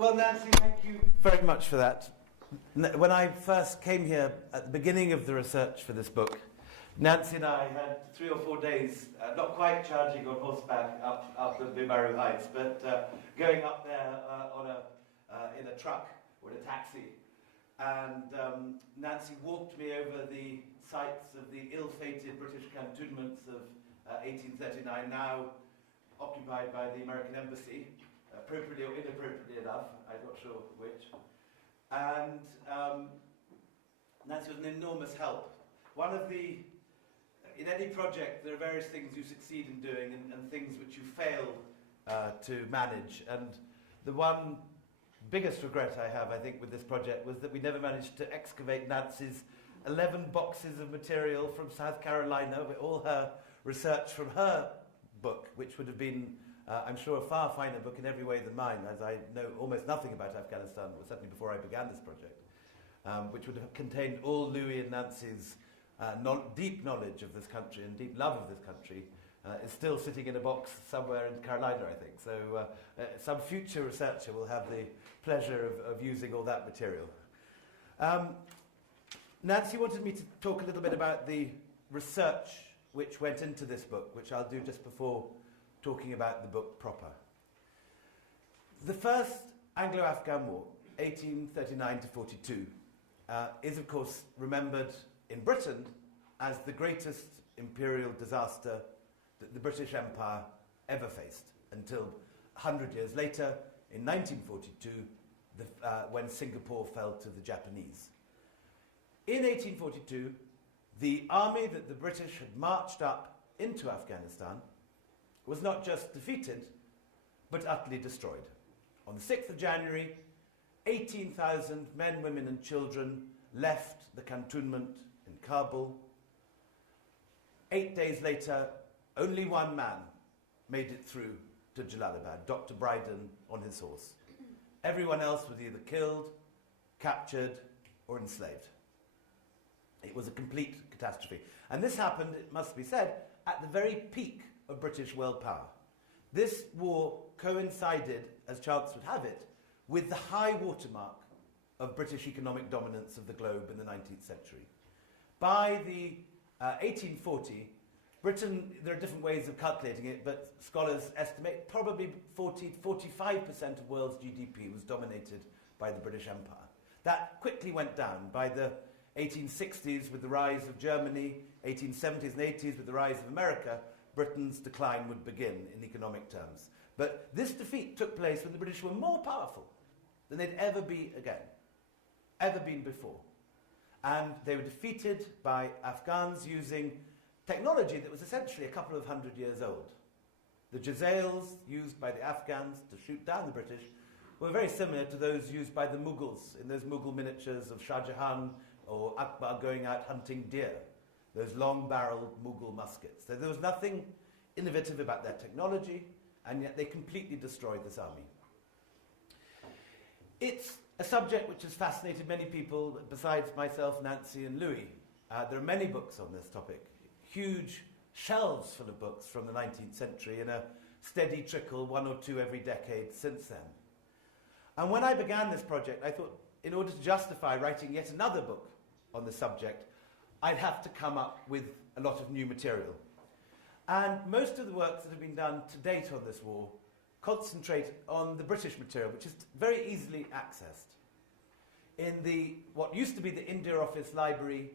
Well, Nancy, thank you very much for that. When I first came here at the beginning of the research for this book, Nancy and I had 3 or 4 days, not quite charging on horseback up the Bibaru Heights, but going up there in a truck or in a taxi. And Nancy walked me over the sites of the ill-fated British cantonments of 1839, now occupied by the American Embassy, appropriately or inappropriately enough, I'm not sure which. And Nancy was an enormous help. In any project, there are various things you succeed in doing and things which you fail to manage. And the one biggest regret I have, I think, with this project was that we never managed to excavate Nancy's 11 boxes of material from South Carolina with all her research from her book, which would have been, I'm sure, a far finer book in every way than mine, as I know almost nothing about Afghanistan, or certainly before I began this project, which would have contained all Louis and Nancy's deep knowledge of this country and deep love of this country, is still sitting in a box somewhere in Carolina, I think. So some future researcher will have the pleasure of using all that material. Nancy wanted me to talk a little bit about the research which went into this book, which I'll do just before talking about the book proper. The first Anglo-Afghan War, 1839 to 42, is of course remembered in Britain as the greatest imperial disaster that the British Empire ever faced, until 100 years later, in 1942, when Singapore fell to the Japanese. In 1842, the army that the British had marched up into Afghanistan was not just defeated, but utterly destroyed. On the 6th of January, 18,000 men, women and children left the cantonment in Kabul. 8 days later, only one man made it through to Jalalabad, Dr. Bryden on his horse. Everyone else was either killed, captured, or enslaved. It was a complete catastrophe. And this happened, it must be said, at the very peak of British world power. This war coincided, as chance would have it, with the high watermark of British economic dominance of the globe in the 19th century. By the 1840, Britain, there are different ways of calculating it, but scholars estimate probably 45% of world's GDP was dominated by the British Empire. That quickly went down by the 1860s with the rise of Germany, 1870s and 80s with the rise of America. Britain's decline would begin in economic terms. But this defeat took place when the British were more powerful than they'd ever been before. And they were defeated by Afghans using technology that was essentially a couple of 100 years old. The Jazales used by the Afghans to shoot down the British were very similar to those used by the Mughals in those Mughal miniatures of Shah Jahan or Akbar going out hunting deer, those long-barreled Mughal muskets. So there was nothing innovative about their technology, and yet they completely destroyed this army. It's a subject which has fascinated many people besides myself, Nancy and Louis. There are many books on this topic, huge shelves full of books from the 19th century and a steady trickle, 1 or 2 every decade since then. And when I began this project, I thought, in order to justify writing yet another book on the subject, I'd have to come up with a lot of new material. And most of the works that have been done to date on this war concentrate on the British material, which is very easily accessed. In what used to be the India Office Library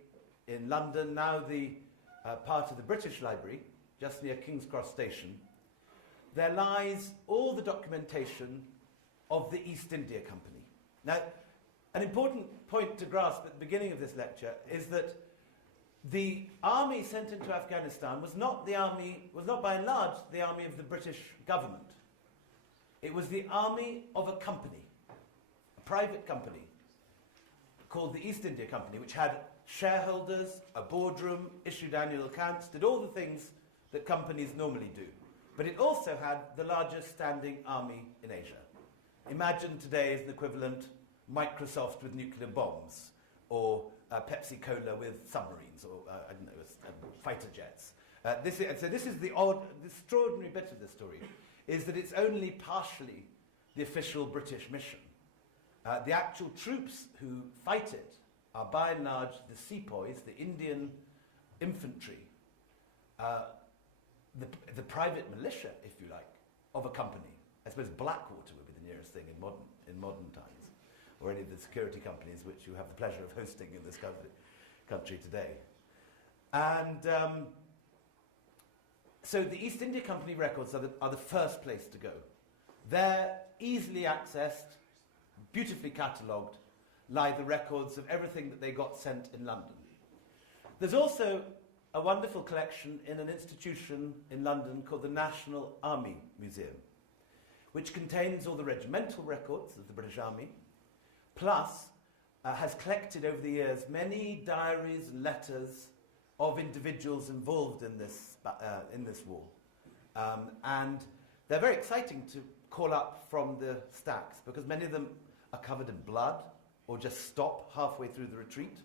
in London, now the part of the British Library, just near King's Cross Station, there lies all the documentation of the East India Company. Now, an important point to grasp at the beginning of this lecture is that the army sent into Afghanistan was not by and large the army of the British government. It was the army of a company, a private company, called the East India Company, which had shareholders, a boardroom, issued annual accounts, did all the things that companies normally do. But it also had the largest standing army in Asia. Imagine today as an equivalent Microsoft with nuclear bombs, or Pepsi Cola with submarines, or fighter jets. This is the extraordinary bit of the story, is that it's only partially the official British mission. The actual troops who fight it are by and large the sepoys, the Indian infantry, the private militia, if you like, of a company. I suppose Blackwater would be the nearest thing in modern times, or any of the security companies which you have the pleasure of hosting in this country today. And so the East India Company records are the first place to go. They're easily accessed, beautifully catalogued, lie the records of everything that they got sent in London. There's also a wonderful collection in an institution in London called the National Army Museum, which contains all the regimental records of the British Army, plus has collected over the years many diaries and letters of individuals involved in this war. And they're very exciting to call up from the stacks because many of them are covered in blood or just stop halfway through the retreat.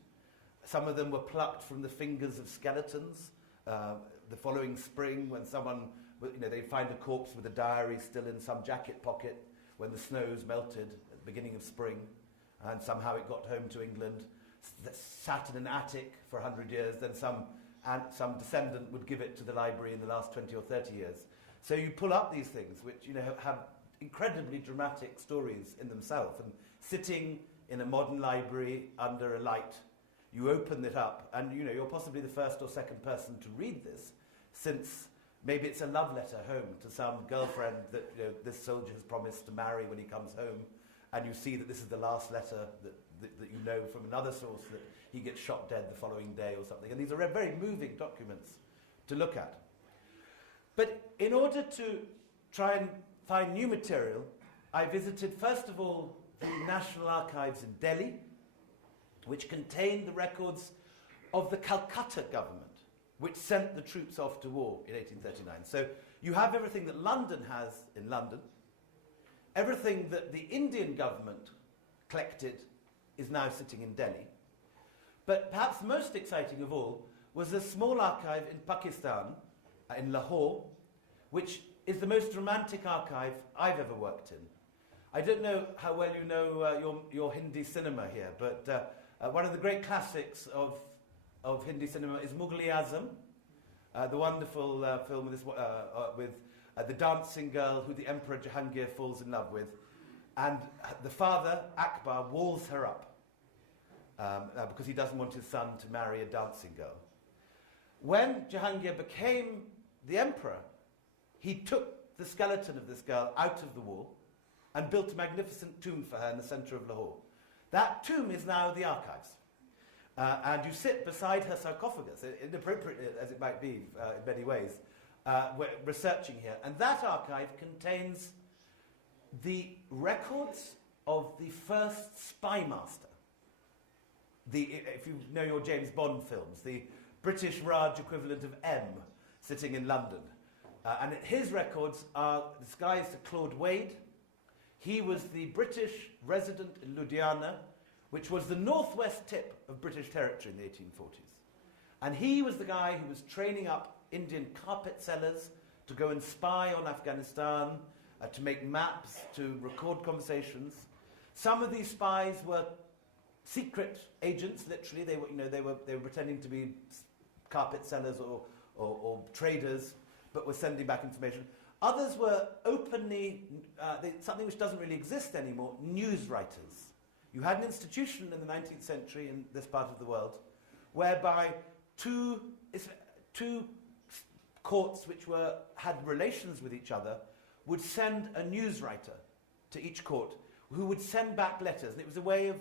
Some of them were plucked from the fingers of skeletons the following spring when someone, they find a corpse with a diary still in some jacket pocket when the snows melted at the beginning of spring, and somehow it got home to England, sat in an attic for 100 years, then some descendant would give it to the library in the last 20 or 30 years. So you pull up these things which have incredibly dramatic stories in themselves, and sitting in a modern library under a light, you open it up, and you're possibly the first or second person to read this, since maybe it's a love letter home to some girlfriend that this soldier has promised to marry when he comes home, and you see that this is the last letter that you know from another source that he gets shot dead the following day or something. And these are very moving documents to look at. But in order to try and find new material, I visited, first of all, the National Archives in Delhi, which contained the records of the Calcutta government, which sent the troops off to war in 1839. So you have everything that London has in London, everything that the Indian government collected is now sitting in Delhi. But perhaps most exciting of all was a small archive in Pakistan, in Lahore, which is the most romantic archive I've ever worked in. I don't know how well you know your Hindi cinema here, but one of the great classics of Hindi cinema is Mughal-e-Azam, the wonderful film with the dancing girl who the Emperor Jahangir falls in love with, and the father, Akbar, walls her up because he doesn't want his son to marry a dancing girl. When Jahangir became the emperor, he took the skeleton of this girl out of the wall and built a magnificent tomb for her in the centre of Lahore. That tomb is now the archives. And you sit beside her sarcophagus, inappropriate as it might be in many ways, researching here. And that archive contains the records of the first spy master. If you know your James Bond films, the British Raj equivalent of M sitting in London. And his records are, this guy is Claude Wade. He was the British resident in Ludhiana, which was the northwest tip of British territory in the 1840s. And he was the guy who was training up Indian carpet sellers to go and spy on Afghanistan, to make maps, to record conversations. Some of these spies were secret agents, literally. They were pretending to be carpet sellers or traders, but were sending back information. Others were openly, something which doesn't really exist anymore, news writers. You had an institution in the 19th century in this part of the world whereby two courts which had relations with each other would send a news writer to each court who would send back letters. And it was a way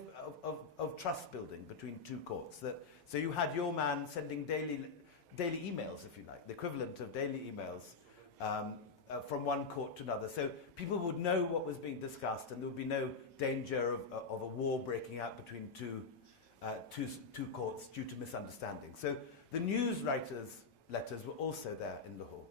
of trust building between two courts. So you had your man sending daily emails, if you like, the equivalent of daily emails from one court to another. So people would know what was being discussed, and there would be no danger of a war breaking out between two courts due to misunderstanding. So the news writers' letters were also there in Lahore.